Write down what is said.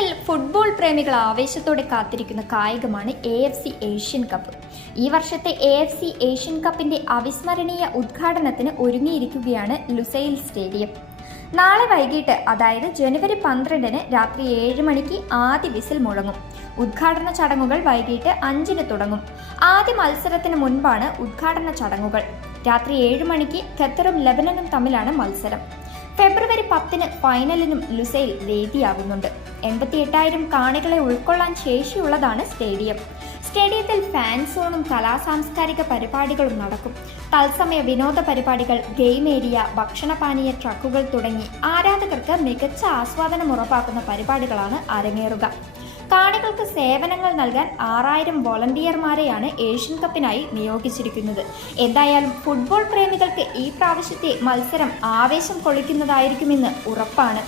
ഖത്തറിൽ ഫുട്ബോൾ പ്രേമികൾ ആവേശത്തോടെ കാത്തിരിക്കുന്ന കായികമാണ് AFC ഏഷ്യൻ കപ്പ്. ഈ വർഷത്തെ AFC ഏഷ്യൻ കപ്പിന്റെ അവിസ്മരണീയ ഉദ്ഘാടനത്തിന് ഒരുങ്ങിയിരിക്കുകയാണ് ലുസൈൽ സ്റ്റേഡിയം. നാളെ വൈകിട്ട്, അതായത് ജനുവരി 12-ന് രാത്രി 7 മണിക്ക് ആദ്യ വിസിൽ മുഴങ്ങും. ഉദ്ഘാടന ചടങ്ങുകൾ വൈകിട്ട് 5-ന് തുടങ്ങും. ആദ്യ മത്സരത്തിന് മുൻപാണ് ഉദ്ഘാടന ചടങ്ങുകൾ. രാത്രി 7 മണിക്ക് ഖത്തറും ലെബനനും തമ്മിലാണ് മത്സരം. ഫെബ്രുവരി 10-ന് ഫൈനലിനും ലുസൈൽ വേദിയാകുന്നുണ്ട്. 88,000 കാണികളെ ഉൾക്കൊള്ളാൻ ശേഷിയുള്ളതാണ് സ്റ്റേഡിയം. സ്റ്റേഡിയത്തിൽ ഫാൻ സോണും കലാസാംസ്കാരിക പരിപാടികളും നടക്കും. തത്സമയ വിനോദ പരിപാടികൾ, ഗെയിം ഏരിയ, ഭക്ഷണപാനീയ ട്രക്കുകൾ തുടങ്ങി ആരാധകർക്ക് മികച്ച ആസ്വാദനം ഉറപ്പാക്കുന്ന പരിപാടികളാണ് അരങ്ങേറുക. കാണികൾക്ക് സേവനങ്ങൾ നൽകാൻ 6,000 വോളണ്ടിയർമാരെയാണ് ഏഷ്യൻ കപ്പിനായി നിയോഗിച്ചിരിക്കുന്നത്. എന്തായാലും ഫുട്ബോൾ പ്രേമികൾക്ക് ഈ പ്രാവശ്യത്തെ മത്സരം ആവേശം കൊള്ളിക്കുന്നതായിരിക്കുമെന്ന് ഉറപ്പാണ്.